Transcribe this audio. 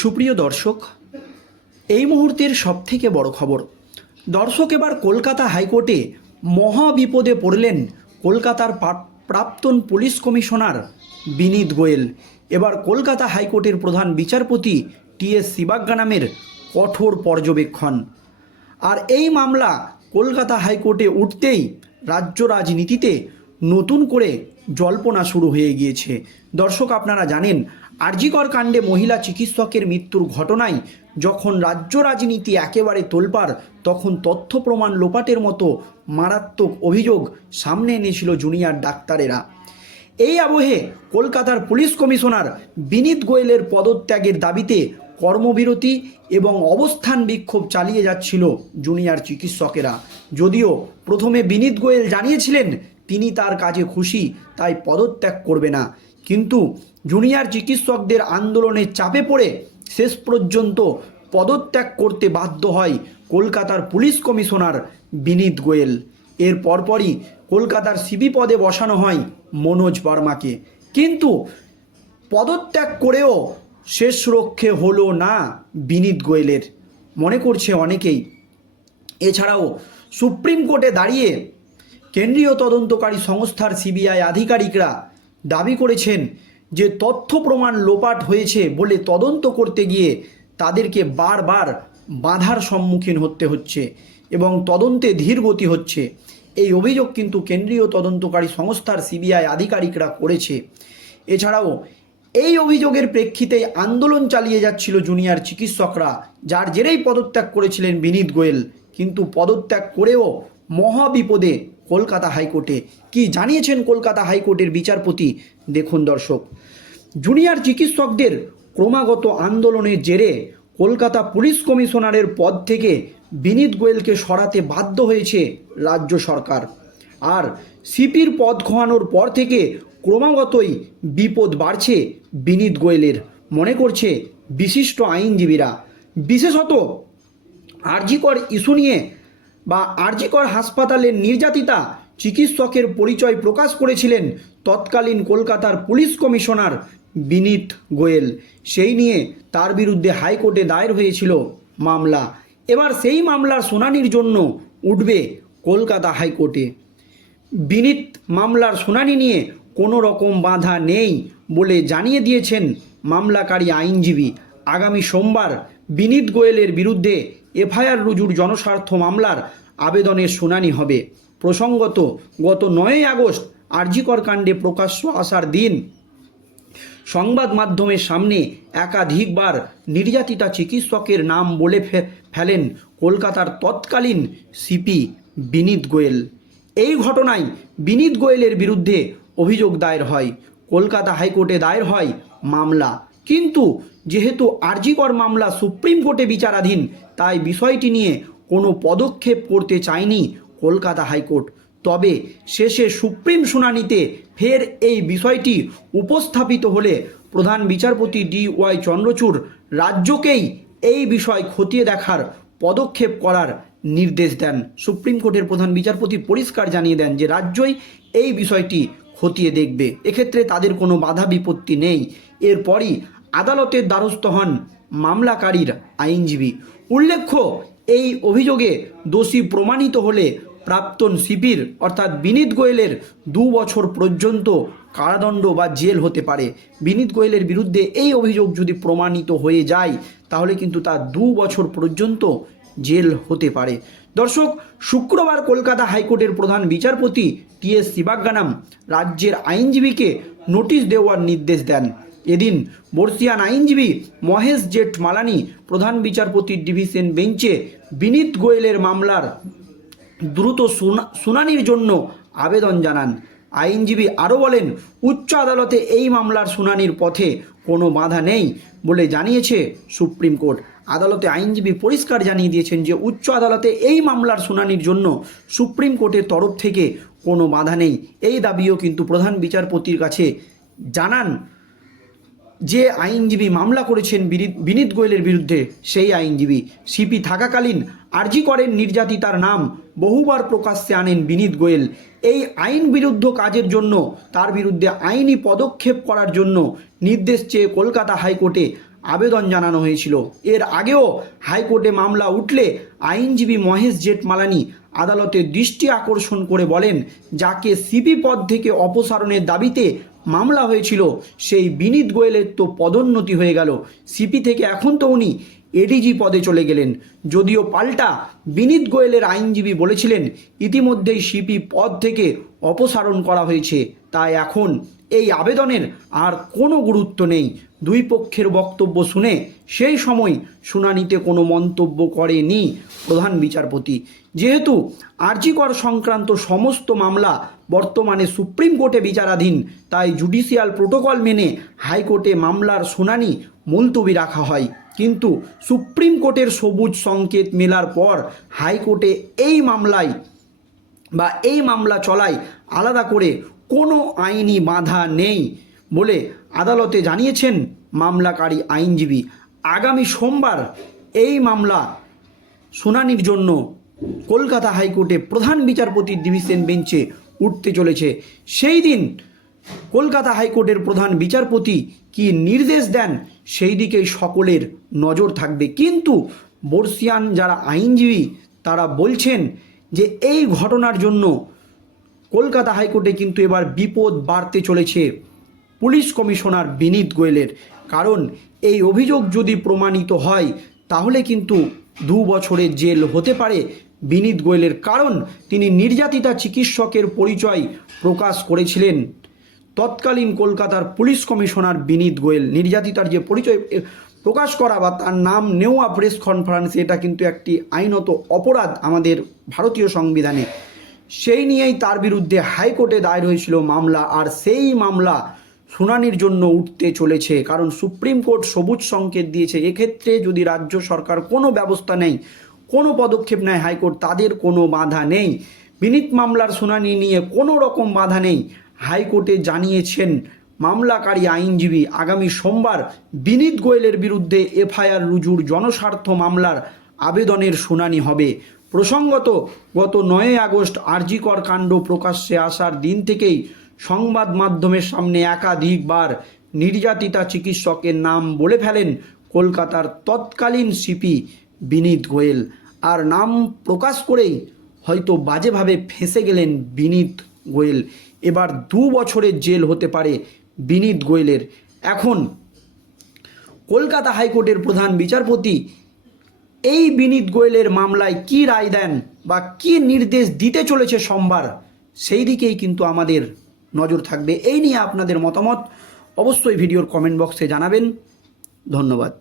সুপ্রিয় দর্শক, এই মুহূর্তের সবথেকে বড় খবর। দর্শক, এবার কলকাতা হাইকোর্টে মহা বিপদে পড়লেন কলকাতার প্রাক্তন পুলিশ কমিশনার বিনীত গোয়েল। এবার কলকাতা হাইকোর্টের প্রধান বিচারপতি টি এস শিবাগ্গা নামের কঠোর পর্যবেক্ষণ। আর এই মামলা কলকাতা হাইকোর্টে উঠতেই রাজ্য রাজনীতিতে নতুন করে জল্পনা শুরু হয়ে গিয়েছে। দর্শক, আপনারা জানেন আরজিকর কাণ্ডে মহিলা চিকিৎসকের মৃত্যুর ঘটনায় যখন রাজ্য রাজনীতি একেবারে তোলপাড় তখন তথ্য প্রমাণ লোপাটের মতো মারাত্মক অভিযোগ সামনে এনেছিল জুনিয়র ডাক্তারেরা। এই আবহে কলকাতার পুলিশ কমিশনার বিনীত গোয়েলের পদত্যাগের দাবিতে কর্মবিরতি এবং অবস্থান বিক্ষোভ চালিয়ে যাচ্ছিল জুনিয়র চিকিৎসকেরা। যদিও প্রথমে বিনীত গোয়েল জানিয়েছিলেন, তিনি তার কাজে খুশি, তাই পদত্যাগ করবে না। কিন্তু জুনিয়র চিকিৎসকদের আন্দোলনের চাপে পড়ে শেষ পর্যন্ত পদত্যাগ করতে বাধ্য হয় কলকাতার পুলিশ কমিশনার বিনীত গোয়েল। এর পরপরই কলকাতার সিবি পদে বসানো হয় মনোজ বর্মাকে। কিন্তু পদত্যাগ করেও শেষ রক্ষে হলো না বিনীত গোয়েলের। মনে করছে অনেকেই। এছাড়াও সুপ্রিম কোর্টে দাঁড়িয়ে কেন্দ্রীয় তদন্তকারী সংস্থার সিবিআই আধিকারিকরা দাবি করেছেন যে তথ্য প্রমাণ লোপাট হয়েছে বলে তদন্ত করতে গিয়ে তাদেরকে বারবার বাধার সম্মুখীন হতে হচ্ছে এবং তদন্তে ধীর গতি হচ্ছে। এই অভিযোগ কিন্তু কেন্দ্রীয় তদন্তকারী সংস্থার সিবিআই আধিকারিকরা করেছে। এছাড়াও এই অভিযোগের প্রেক্ষিতে আন্দোলন চালিয়ে যাচ্ছিল জুনিয়র চিকিৎসকরা, যার জেরেই পদত্যাগ করেছিলেন বিনীত গোয়েল। কিন্তু পদত্যাগ করেও মহাবিপদে কলকাতা হাইকোর্টে। কি জানিয়েছেন কলকাতা হাইকোর্টের বিচারপতি দেখুন দর্শক, জুনিয়র চিকিৎসকদের ক্রমাগত আন্দোলনের জেরে কলকাতা পুলিশ কমিশনারের পদ থেকে বিনীত গোয়েলকে সরাতে বাধ্য হয়েছে রাজ্য সরকার। আর সিপির পদ খোয়ানোর পর থেকে ক্রমাগতই বিপদ বাড়ছে বিনীত গোয়েলের। মনে করছে বিশিষ্ট আইনজীবীরা। বিশেষত আরজিকর ইস্যু নিয়ে বা আরজিকর হাসপাতালের নির্যাতিতা চিকিৎসকের পরিচয় প্রকাশ করেছিলেন তৎকালীন কলকাতার পুলিশ কমিশনার বিনীত গোয়েল। সেই নিয়ে তার বিরুদ্ধে হাইকোর্টে দায়ের হয়েছিল মামলা। এবার সেই মামলার শুনানির জন্য উঠবে কলকাতা হাইকোর্টে। বিনীত মামলার শুনানি নিয়ে কোনো রকম বাধা নেই বলে জানিয়ে দিয়েছেন মামলাকারী আইনজীবী। আগামী সোমবার বিনীত গোয়েলের বিরুদ্ধে এফআইআর রুজুর জনস্বার্থ মামলার আবেদনের শুনানি হবে। প্রসঙ্গত, গত নয়ই আগস্ট আরজিকর কাণ্ডে প্রকাশ্য আসার দিন। সংবাদ মাধ্যমের সামনে একাধিকবার নির্যাতিতা চিকিৎসকের নাম বলে ফেলেন কলকাতার তৎকালীন সিপি বিনীত গোয়েল। এই ঘটনায় বিনীত গোয়েলের বিরুদ্ধে অভিযোগ দায়ের হয়। কলকাতা হাইকোর্টে দায়ের হয় মামলা। কিন্তু যেহেতু আরজিকর মামলা সুপ্রিম কোর্টে বিচারাধীন, তাই বিষয়টি নিয়ে কোনো পদক্ষেপ করতে চায়নি কলকাতা হাইকোর্ট। তবে শেষে সুপ্রিম শুনানিতে ফের এই বিষয়টি উপস্থাপিত হলে প্রধান বিচারপতি ডি ওয়াই চন্দ্রচূড় রাজ্যকেই এই বিষয় খতিয়ে দেখার পদক্ষেপ করার নির্দেশ দেন। সুপ্রিম কোর্টের প্রধান বিচারপতি পরিষ্কার জানিয়ে দেন যে রাজ্যই এই বিষয়টি খতিয়ে দেখবে। এক্ষেত্রে তাদের কোনো বাধা বিপত্তি নেই। এরপরই আদালতের দ্বারস্থ হন মামলাকারীর আইনজীবী। উল্লেখ্য, এই অভিযোগে দোষী প্রমাণিত হলে প্রাক্তন সিপির অর্থাৎ বিনীত গোয়েলের দু বছর পর্যন্ত কারাদণ্ড বা জেল হতে পারে। বিনীত গোয়েলের বিরুদ্ধে এই অভিযোগ যদি প্রমাণিত হয়ে যায়, তাহলে কিন্তু তার দু বছর পর্যন্ত জেল হতে পারে। দর্শক, শুক্রবার কলকাতা হাইকোর্টের প্রধান বিচারপতি টি এস শিবাজ্ঞানাম রাজ্যের আইনজীবীকে নোটিশ দেওয়ার নির্দেশ দেন। এদিন বর্ষিয়ান আইনজীবী মহেশ জেঠ মালানি প্রধান বিচারপতির ডিভিশন বেঞ্চে বিনীত গোয়েলের মামলার দ্রুত শুনানির জন্য আবেদন জানান। আইনজীবী আরও বলেন, উচ্চ আদালতে এই মামলার শুনানির পথে কোনো বাধা নেই বলে জানিয়েছে সুপ্রিম কোর্ট। আদালতে আইনজীবী পরিষ্কার জানিয়ে দিয়েছেন যে, উচ্চ আদালতে এই মামলার শুনানির জন্য সুপ্রিম কোর্টের তরফ থেকে কোনো বাধা নেই। এই দাবিও কিন্তু প্রধান বিচারপতির কাছে জানান। যে আইনজীবী মামলা করেছেন বিনীত- গোয়েলের বিরুদ্ধে, সেই আইনজীবী সিপি থাকাকালীন আরজি করেন নির্যাতিতার নাম, বহুবার প্রকাশ্যে আনেন বিনীত গোয়েল। এই আইন বিরুদ্ধ কাজের জন্য, তার বিরুদ্ধে আইনি পদক্ষেপ করার জন্য নির্দেশ চেয়ে কলকাতা হাইকোর্টে আবেদন জানানো হয়েছিল। এর আগেও হাইকোর্টে মামলা উঠলে আইনজীবী মহেশ জেঠমালানি আদালতের দৃষ্টি আকর্ষণ করে বলেন, যাকে সিপি পদ থেকে অপসারণের দাবিতে মামলা হয়েছিল, সেই বিনীত গোয়েলের তো পদোন্নতি হয়ে গেল। সিপি থেকে এখন তো উনি এডিজি পদে চলে গেলেন। যদিও পাল্টা বিনীত গোয়েলের আইনজীবী বলেছিলেন, ইতিমধ্যেই সিপি পদ থেকে অপসারণ করা হয়েছে। তাই এখন এই আবেদনের আর কোনো গুরুত্ব নেই। দুই পক্ষের বক্তব্য শুনে সেই সময় শুনানিতে কোনো মন্তব্য করেনি প্রধান বিচারপতি। যেহেতু আর্জিকর সংক্রান্ত সমস্ত মামলা বর্তমানে সুপ্রিম কোর্টে বিচারাধীন, তাই জুডিশিয়াল প্রোটোকল মেনে হাইকোর্টে মামলার শুনানি মুলতবি রাখা হয়। কিন্তু সুপ্রিম কোর্টের সবুজ সংকেত মেলার পর হাইকোর্টে এই মামলায় বা এই মামলা চলায় আলাদা করে কোনো আইনি বাধা নেই বলে আদালতে জানিয়েছেন মামলাকারী আইনজীবী। আগামী সোমবার এই মামলা শুনানির জন্য কলকাতা হাইকোর্টে প্রধান বিচারপতির ডিভিশন বেঞ্চে উঠতে চলেছে। সেই দিন কলকাতা হাইকোর্টের প্রধান বিচারপতি কি নির্দেশ দেন, সেই দিকেই সকলের নজর থাকবে। কিন্তু বর্ষিয়ান যারা আইনজীবী, তারা বলছেন যে এই ঘটনার জন্য কলকাতা হাইকোর্টে কিন্তু এবার বিপদ বাড়তে চলেছে। পুলিশ কমিশনার বিনীত গোয়েলের কারণ এই অভিযোগ যদি প্রমাণিত হয়, তাহলে কিন্তু দু বছরের জেল হতে পারে। বিনীত গোয়েলের কারণ, তিনি নির্যাতিতা চিকিৎসকের পরিচয় প্রকাশ করেছিলেন। তৎকালীন কলকাতার পুলিশ কমিশনার বিনীত গোয়েল নির্যাতিতার যে পরিচয় প্রকাশ করা বা তার নাম নেওয়া প্রেস কনফারেন্সে, এটা কিন্তু একটি আইনত অপরাধ আমাদের ভারতীয় সংবিধানে। সেই নিয়েই তার বিরুদ্ধে হাইকোর্টে দায়ের হয়েছিল মামলা, আর সেই মামলা শুনানির জন্য উঠতে চলেছে, কারণ সুপ্রিম কোর্ট সবুজ সংকেত দিয়েছে, এক্ষেত্রে যদি রাজ্য সরকার কোনো ব্যবস্থা নেই কোনো পদক্ষেপ নেয় হাইকোর্ট, তাদের কোনো বাধা নেই। বিনীত মামলার শুনানি নিয়ে কোনো রকম বাধা নেই, হাইকোর্টে জানিয়েছেন মামলাকারী আইনজীবী, আগামী সোমবার বিনীত গোয়েলের বিরুদ্ধে এফআইআর রুজুর জনস্বার্থ মামলার আবেদনের শুনানি হবে। প্রসঙ্গত, গত নয় আগস্ট আরজিকর কাণ্ড প্রকাশ্যে আসার দিন থেকেই সংবাদ মাধ্যমের সামনে একাধিকবার নির্যাতিতা চিকিৎসকের নাম বলে ফেলেন কলকাতার তৎকালীন সিপি বিনীত গোয়েল। আর নাম প্রকাশ করেই হয়তো বাজেভাবে ফেঁসে গেলেন বিনীত গোয়েল। এবার দু বছরের জেল হতে পারে বিনীত গোয়েলের। এখন কলকাতা হাইকোর্টের প্রধান বিচারপতি এই বিনীত গোয়েলের মামলায় কি রায় দেন বা কি নির্দেশ দিতে চলেছে সোমবার, সেই দিকেই কিন্তু আমাদের নজর থাকবে। এই নিয়ে আপনাদের মতামত অবশ্যই ভিডিওর কমেন্ট বক্সে জানাবেন। ধন্যবাদ।